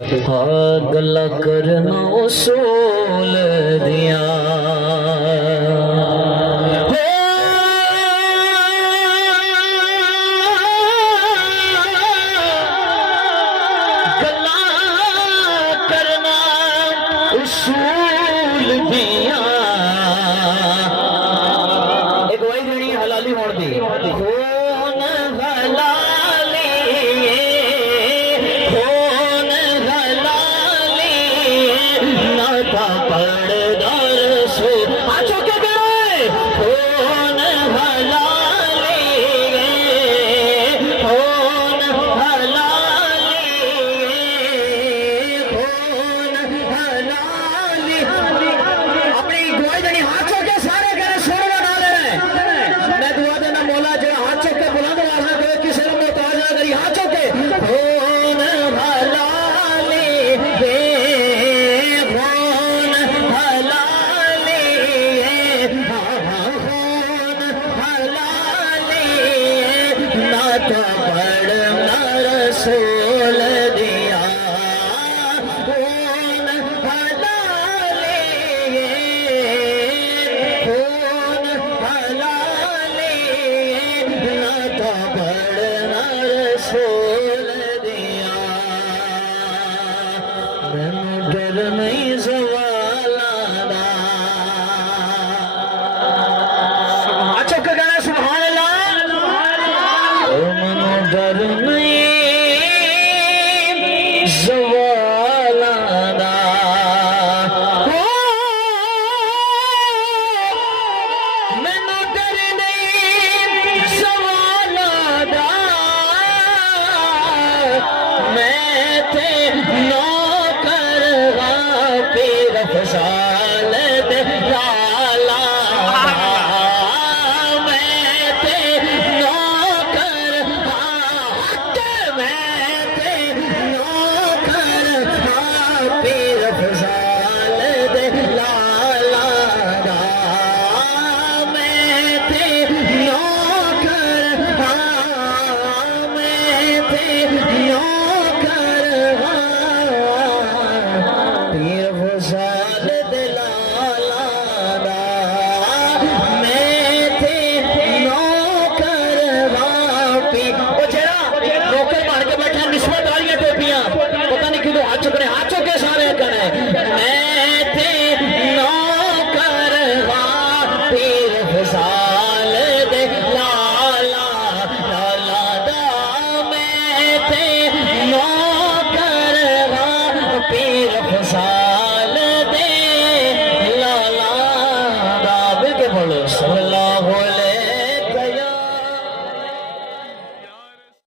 گلا کرنا اصول دیا گلا کرنا اصول دیا ایک وہی دینی حلالی موڑ دی رسول دیا خون حلالی خون حلالی نہ تو بڑھنا رسول دیا میں ڈر نہیں زوالا اچھا کہ کہنا سبحان اللہ من ڈر نہیں صلی اللہ